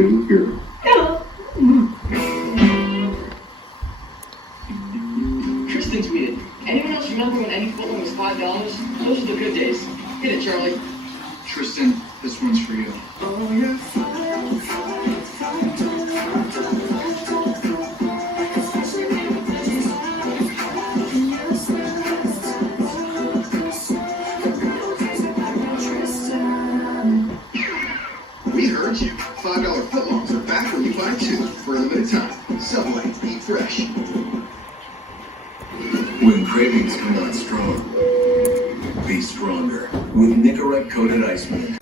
Tristan tweeted, anyone else remember when any footlong was $5? Those are the good days. Hit it, Charlie. Tristan, this one's for you. We heard you. $5 footlongs are back when you buy two for a limited time. Subway, eat fresh. When cravings come on strong, be stronger with Nicorette coated ice milk.